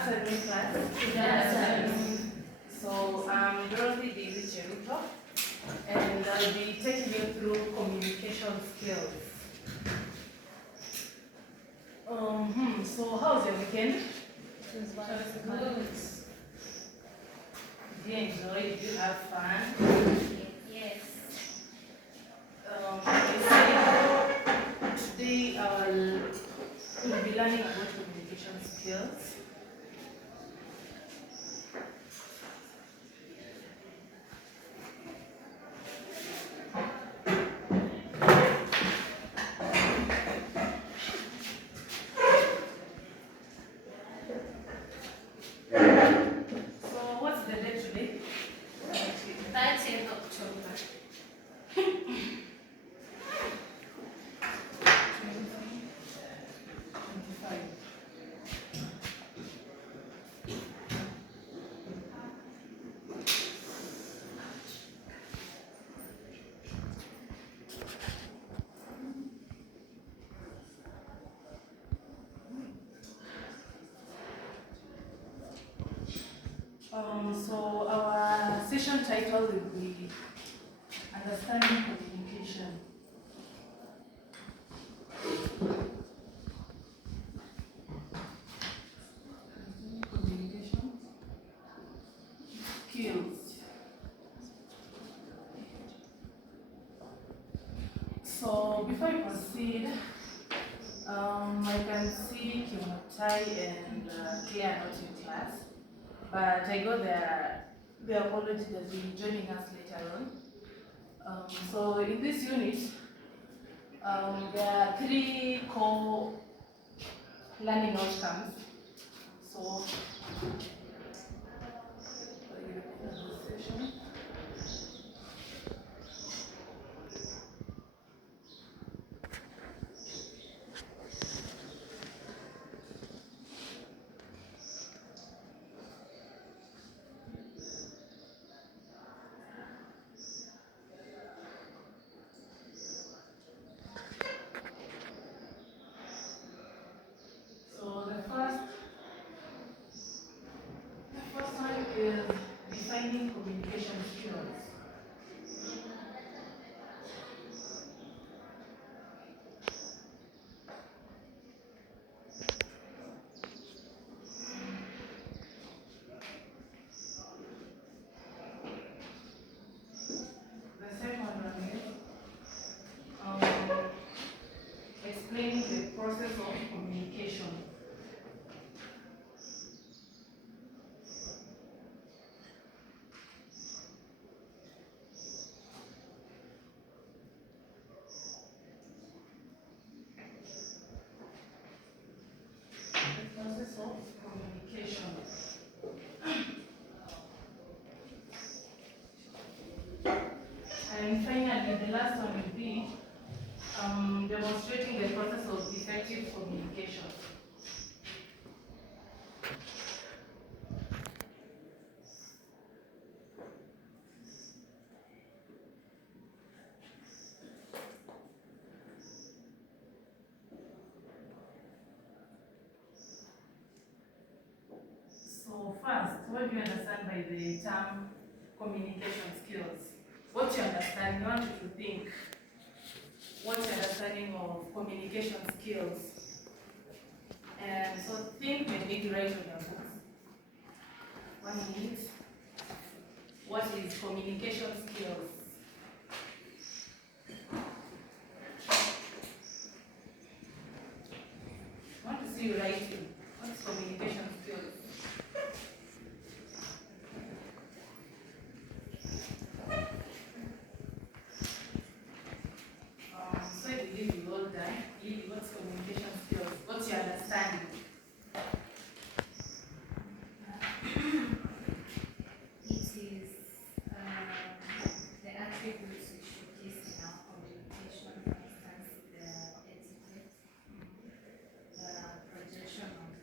afternoon, class. Good afternoon. So I'm Dorothy Cheruto, and I'll be taking you through communication skills. So how's your weekend? It was good. Did you enjoy? Did you have fun? Yes. Today we'll be learning about communication skills. So what's the date today? 30th October. 25. So our session title will be Understanding Communication. Communication skills. So before I proceed, I can see KIMANI and Claire not in class, but I got their apology that will be joining us later on. So in this unit, there are 3 core learning outcomes. So the first one is defining communication skills. The second one is explaining the process of communication. The process of communication. And finally, the last one will be demonstrating the process of effective communication. So first, what do you understand by the term communication skills? What you understand, you want you to think. What's your understanding of communication skills? And so think and maybe write on your books. 1 minute. What is communication skills? I want to see you writing. What's communication skills? So I believe you all done. Lily, what's communication skills? What's your understanding? It is the attributes we showcase in our communication, for instance, the etiquette, the projection of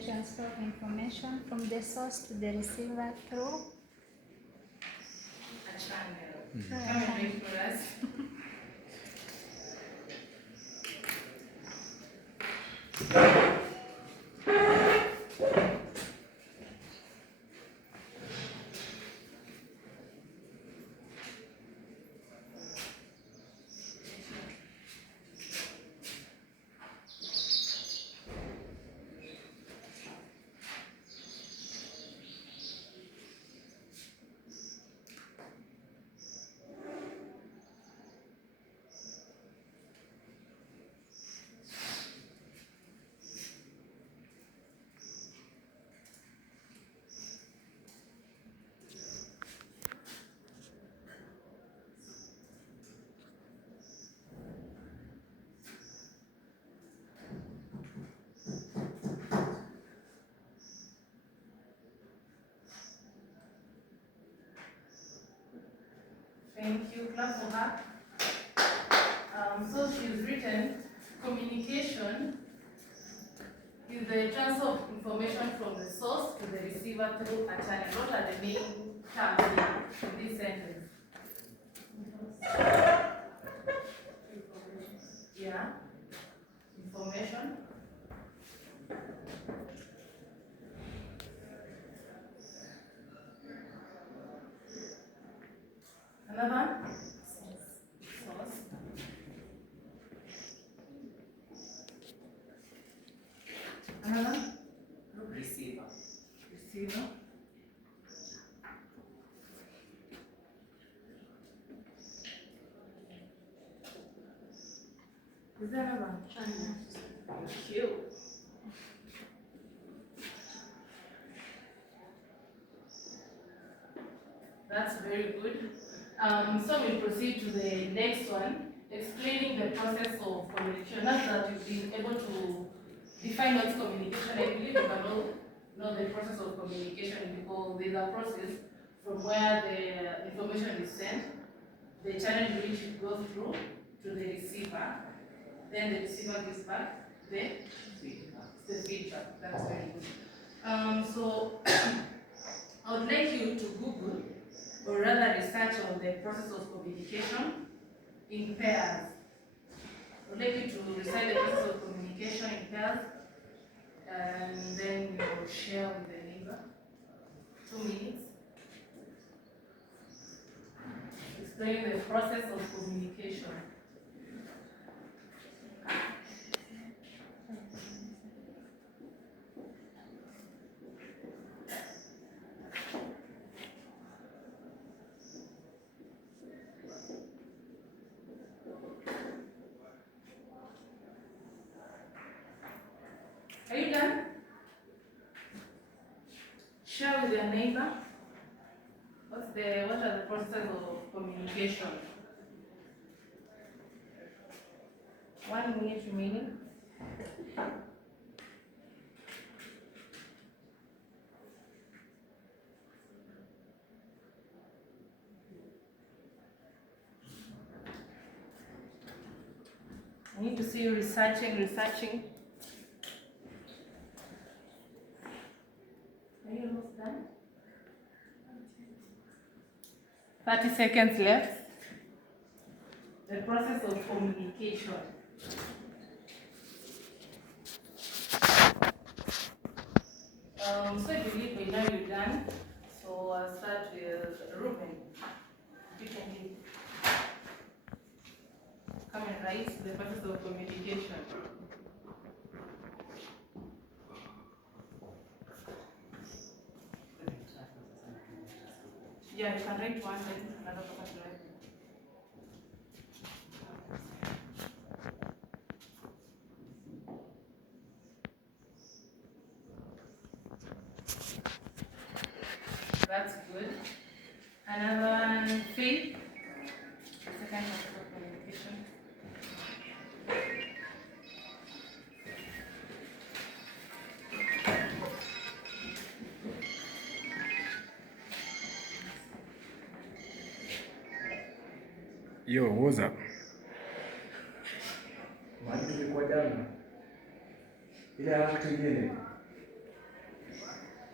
transfer of information from the source to the receiver through a channel. Come and read for us. Thank you, clap for her. So she's written, communication is the transfer of information from the source to the receiver through a channel. What are the main terms here in this sentence? Yeah, information. Another one? Source. Another? Receiver. Receiver. Is there another one? Thank you. That's very good. So we proceed to the next one, explaining the process of communication. Now that you've been able to define what's communication, I believe you can all know the process of communication, because there's a process from where the information is sent, the channel in which it goes through to the receiver, then the receiver gives back the feedback. That's very good. So I would like you to Google, or rather research on the process of communication in pairs. I would like you to recite the process of communication in pairs, and then you will share with the neighbor. 2 minutes. Explain the process of communication. Are you done? Share with your neighbor. What are the processes of communication? 1 minute remaining. I need to see you researching. Are you almost done? 30 seconds left. The process of communication. So I believe by now you're done. So I'll start with Reuben. You can leave. Come and write the process of communication. Yeah, you can write one, then another person will write. That's good. Another one, Faith. The second process of communication. Yo, what's up? Mwalimu kwa jana ile haraka nyingine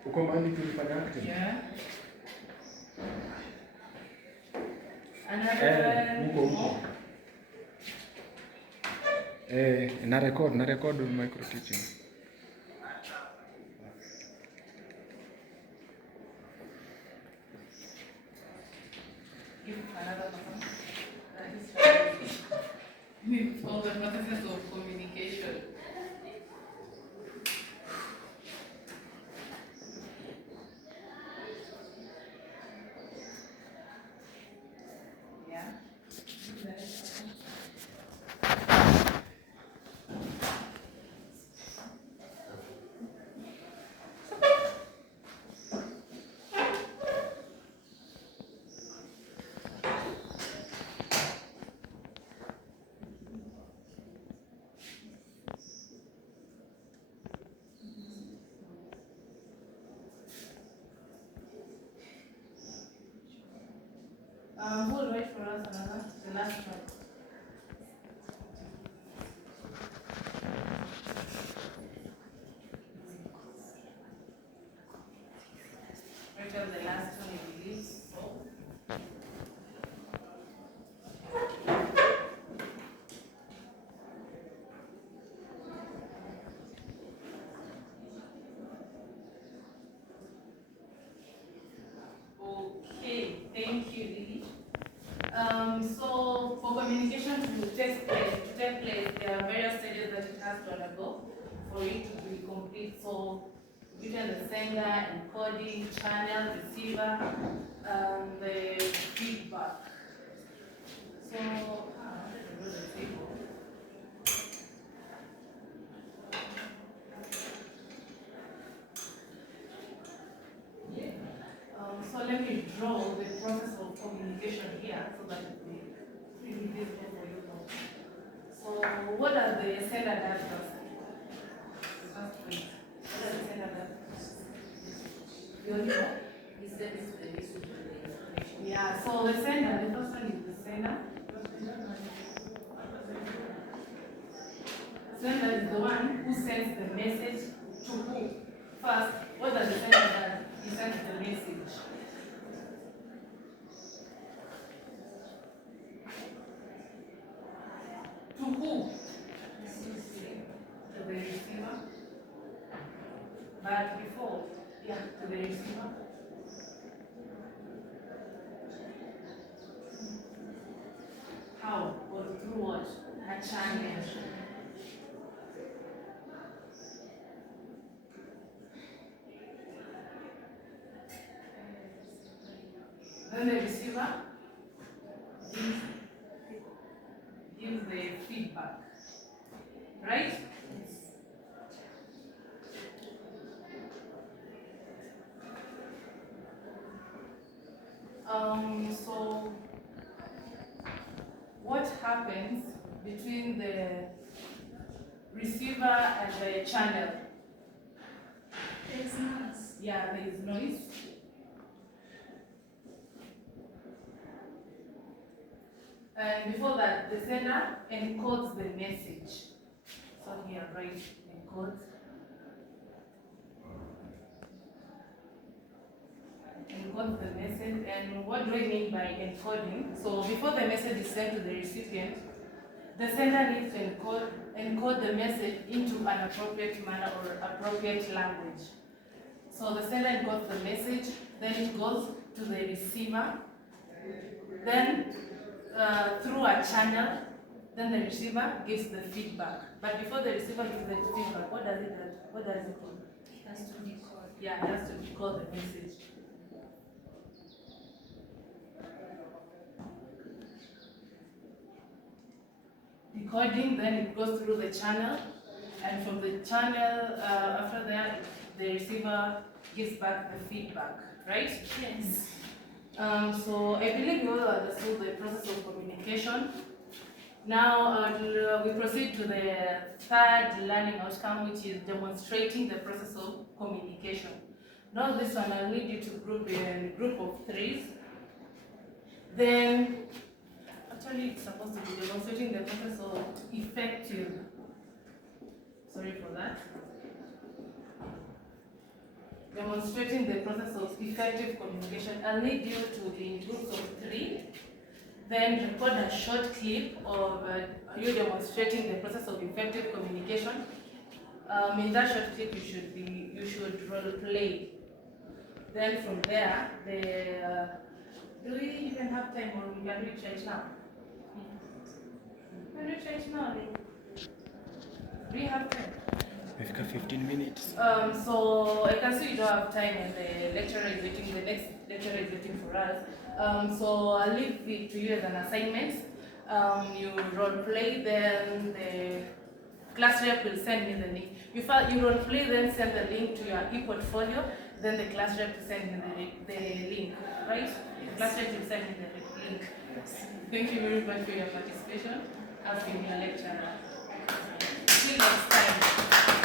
Uko mahali tulifanya acting? Yeah. Another Huko. Na record micro teaching. Give another person. With all the processes of communication. Yeah. Who will write for us another? The last one. Write up the last one, I believe. So. Okay, thank you, Lily. So for communication to take place, there are various stages that it has to undergo for it to be complete. So between the sender, encoding, channel, receiver, the feedback. So I wanted to do the table. So let me draw the process of communication here so that it will be visible for you all. So what does the sender does first? What does the sender do? You only know? Yeah, so the sender, the first one is the sender. Sender is the one who sends the message to who? First, what does the sender do? He sends the message. To who? To the receiver. But before, yeah, to the receiver. How? Or through what? A channel. Then the receiver gives the feedback. Right? So what happens between the receiver and the channel? There is noise. Yeah, there is noise. And before that, the sender encodes the message. So here, right, encodes. Encodes the message. And what do I mean by encoding? So before the message is sent to the recipient, the sender needs to encode the message into an appropriate manner or appropriate language. So the sender encodes the message, then it goes to the receiver, then through a channel, then the receiver gives the feedback. But before the receiver gives the feedback, what does it do? What does it do? It has to decode. Yeah, it has to decode the message. Decoding, then it goes through the channel, and from the channel, after that, the receiver gives back the feedback, right? Yes. So I believe you all understood the process of communication. Now we proceed to the third learning outcome, which is demonstrating the process of communication. Now this one I'll need you to group in group of threes. Then, actually it's supposed to be demonstrating the process of effective. Sorry for that. demonstrating the process of effective communication. I'll need you to be in groups of 3. Then record a short clip of you demonstrating the process of effective communication. In that short clip, you should role play. Then from there, do we even have time, or we can reach right now? Can we reach right now? Do you have time? We've got 15 minutes. So I can see you don't have time, and the lecturer is waiting. The next lecturer is waiting for us. So I'll leave it to you as an assignment. You role play, then the class rep will send me the link. You role play, then send the link to your e-portfolio. Then the class rep will send me the link, right? The class rep will send me the link. Thank you very much for your participation. I've been your lecturer. See you next time.